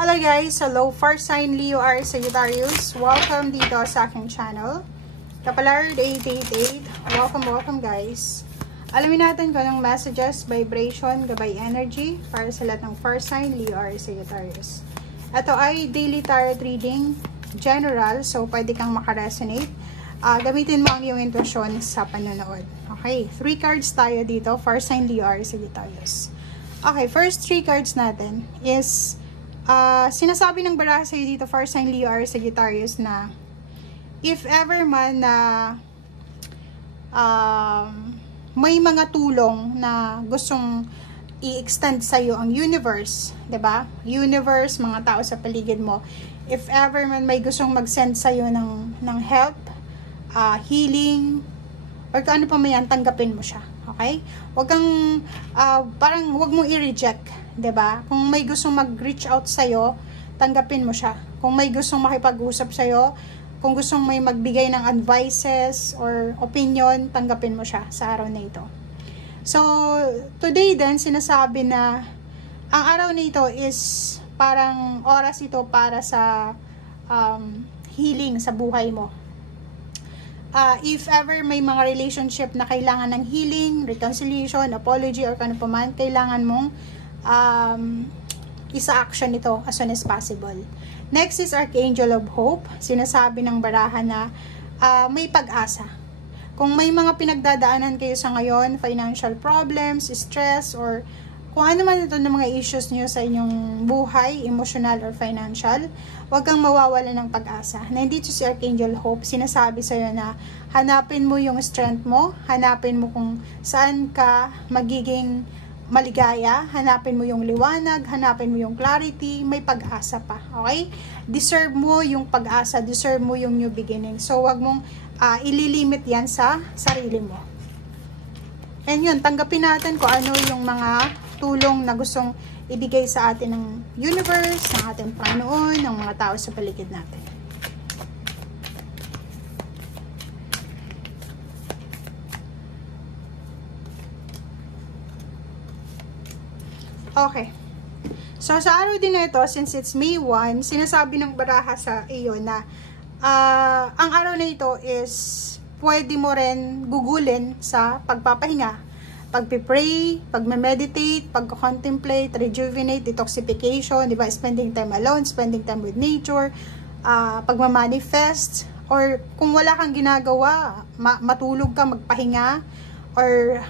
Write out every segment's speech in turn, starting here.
Hello guys! Hello, Fire Sign Leo R. Sagittarius. Welcome dito sa aking channel. Kapalar 888. Welcome guys. Alamin natin kung anong messages, vibration, gabay energy para sa lahat ng Fire Sign Leo R. Sagittarius. Ito ay daily tarot reading, general, so pwede kang makaresonate. Gamitin mo ang iyong intuition sa panonood. Okay, 3 cards tayo dito, Fire Sign Leo R. Sagittarius. Okay, first 3 cards natin is sinasabi ng baraha sa'yo dito, Fire Sign Leo R. Sagittarius, na if ever man na may mga tulong na gustong i-extend sa'yo ang universe, 'di ba? Universe, mga tao sa paligid mo, if ever man may gustong mag-send sa'yo ng help, healing, or kung ano pa man yan, tanggapin mo siya. Okay? Huwag kang, parang huwag mong i-reject, 'di ba? Kung may gustong mag-reach out sa'yo, tanggapin mo siya. Kung may gustong makipag-usap sa'yo, kung gustong may magbigay ng advices or opinion, tanggapin mo siya sa araw na ito. So, today din, sinasabi na ang araw na ito is parang oras ito para sa healing sa buhay mo. If ever may mga relationship na kailangan ng healing, reconciliation, apology, or kano pa man, kailangan mong isa-action ito as soon as possible. Next is Archangel of Hope. Sinasabi ng baraha na may pag-asa. Kung may mga pinagdadaanan kayo sa ngayon, financial problems, stress, or kung ano man ito ng mga issues nyo sa inyong buhay, emotional or financial, huwag kang mawawala ng pag-asa. Nandito si Archangel Hope, sinasabi sa'yo na hanapin mo yung strength mo, hanapin mo kung saan ka magiging maligaya, hanapin mo yung liwanag, hanapin mo yung clarity, may pag-asa pa, okay? Deserve mo yung pag-asa, deserve mo yung new beginning. So, wag mong ililimit yan sa sarili mo. And yun, tanggapin natin kung ano yung mga tulong na gustong ibigay sa atin ng universe, ng ating Panginoon, ng mga tao sa paligid natin. Okay. So, sa araw din na ito, since it's May 1, sinasabi ng baraha sa iyo na ang araw na ito is pwede mo rin gugulin sa pagpapahinga, pagpipray, pagme-meditate, pag-contemplate, rejuvenate, detoxification, di ba? Spending time alone, spending time with nature, pagmamanifest, or kung wala kang ginagawa, matulog ka, magpahinga, or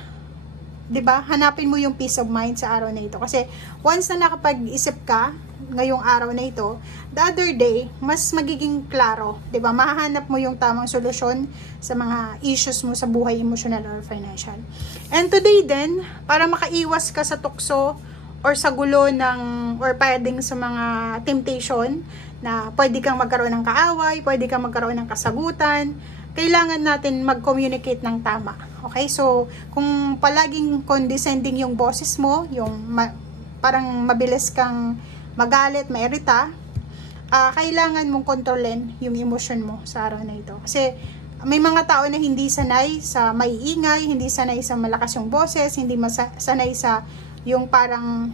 'di ba? Hanapin mo yung peace of mind sa araw na ito. Kasi once na nakapag-isip ka ngayong araw na ito, the other day mas magiging klaro, 'di ba? Mahahanap mo yung tamang solusyon sa mga issues mo sa buhay, emotional or financial. And today din, para makaiwas ka sa tukso or sa gulo or pwedeng sa mga temptation na pwede kang magkaroon ng kaaway, pwede kang magkaroon ng kasagutan, kailangan natin mag-communicate ng tama. Okay? So, kung palaging condescending yung boses mo, yung parang mabilis kang magalit, mairita, kailangan mong kontrolin yung emotion mo sa araw na ito. Kasi, may mga tao na hindi sanay sa maiingay, hindi sanay sa malakas yung boses, hindi sanay sa yung parang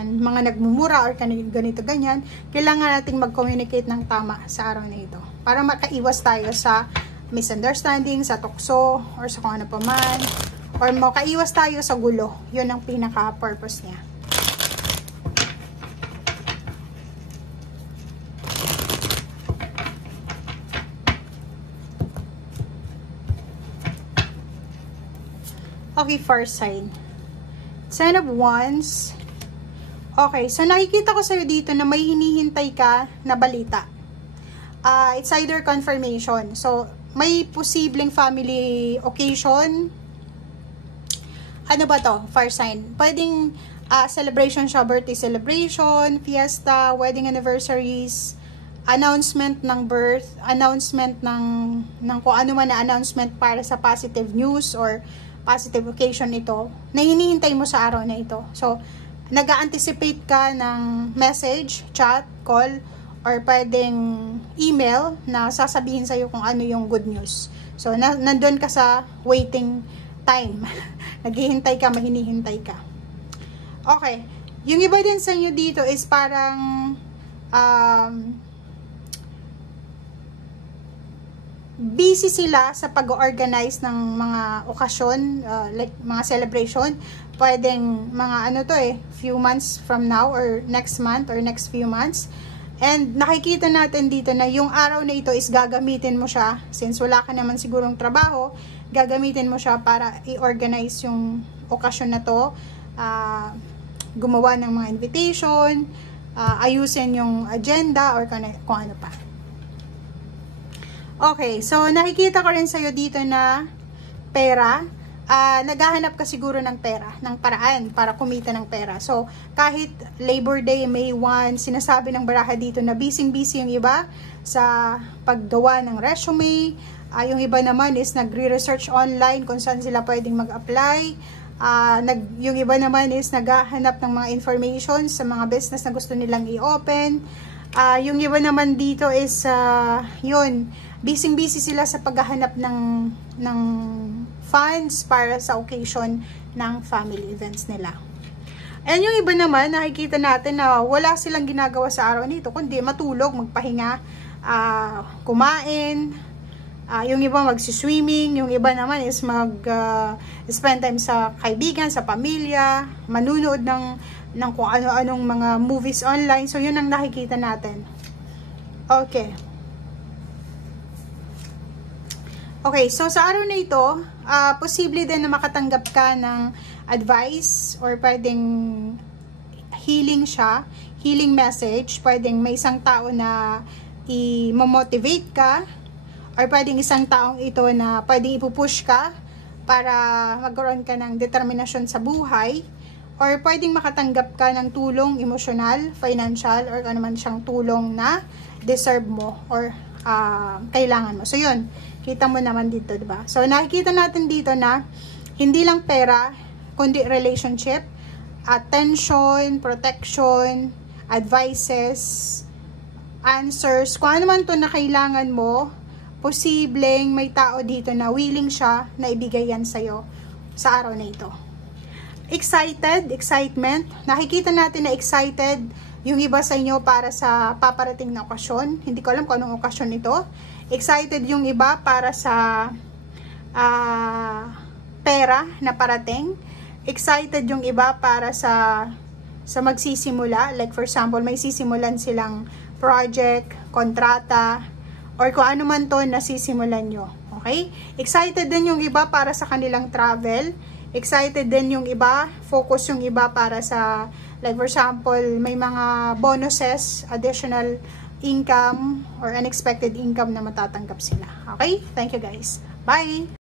mga nagmumura or ganito ganyan. Kailangan nating mag-communicate ng tama sa araw na ito para makaiwas tayo sa misunderstanding, sa tukso, or sa kung ano pa man, or makaiwas tayo sa gulo. Yun ang pinaka-purpose niya. Okay, first sign. Sign of Wands. Okay, so nakikita ko sa'yo dito na may hinihintay ka na balita. It's either confirmation. So, may posibleng family occasion. Ano ba to? Fire sign. Pwedeng celebration siya, birthday celebration, fiesta, wedding anniversaries, announcement ng birth, announcement ng kung ano man na announcement para sa positive news or positive occasion ito, na hinihintay mo sa araw na ito. So, nag-anticipate ka ng message, chat, call, or pwedeng email na sasabihin sa'yo kung ano yung good news. So, nandun ka sa waiting time. Naghihintay ka, mahinihintay ka. Okay. Yung iba din sa inyo dito is parang busy sila sa pag-organize ng mga okasyon, like mga celebration. Pwedeng mga ano to few months from now or next month or next few months. And nakikita natin dito na yung araw na ito is gagamitin mo siya, since wala ka naman sigurong trabaho, gagamitin mo siya para i-organize yung okasyon na to, gumawa ng mga invitation, ayusin yung agenda or kung ano pa. Okay, so nakikita ko rin sa'yo dito na pera. Naghahanap ka siguro ng pera, ng paraan para kumita ng pera. So, kahit Labor Day, May 1, sinasabi ng baraha dito na busy-busy yung iba sa paggawa ng resume. Yung iba naman is nagre-research online kung saan sila pwedeng mag-apply. Yung iba naman is naghahanap ng mga information sa mga business na gusto nilang i-open. Yung iba naman dito is, busy sila sa paghahanap ng funds para sa occasion ng family events nila. And yung iba naman, nakikita natin na wala silang ginagawa sa araw nito, kundi matulog, magpahinga, kumain, yung iba magsiswimming, yung iba naman is spend time sa kaibigan, sa pamilya, manunood ng kung ano-anong mga movies online. So, yun ang nakikita natin. Okay. Okay, so sa araw na ito, posible din na makatanggap ka ng advice or pwedeng healing siya, healing message. Pwedeng may isang tao na i-motivate ka, or pwedeng isang taong ito na pwedeng ipupush ka para magkaroon ka ng determinasyon sa buhay, or pwedeng makatanggap ka ng tulong emosyonal, financial, or ano man siyang tulong na deserve mo or kailangan mo. So yun, kita mo naman dito, diba? So nakikita natin dito na hindi lang pera, kundi relationship, attention, protection, advices, answers, kung ano man to na kailangan mo, posibleng may tao dito na willing siya na ibigay yan sa'yo sa araw na ito. Excitement, nakikita natin na excited yung iba sa inyo para sa paparating na okasyon. Hindi ko alam kung anong okasyon ito. Excited yung iba para sa pera na parating. Excited yung iba para sa magsisimula. Like for example, may sisimulan silang project, kontrata, or kung ano man to na sisimulan nyo. Okay? Excited din yung iba para sa kanilang travel. Excited din yung iba, focus yung iba para sa, like for example, may mga bonuses, additional income, or unexpected income na matatanggap sila. Okay? Thank you guys. Bye!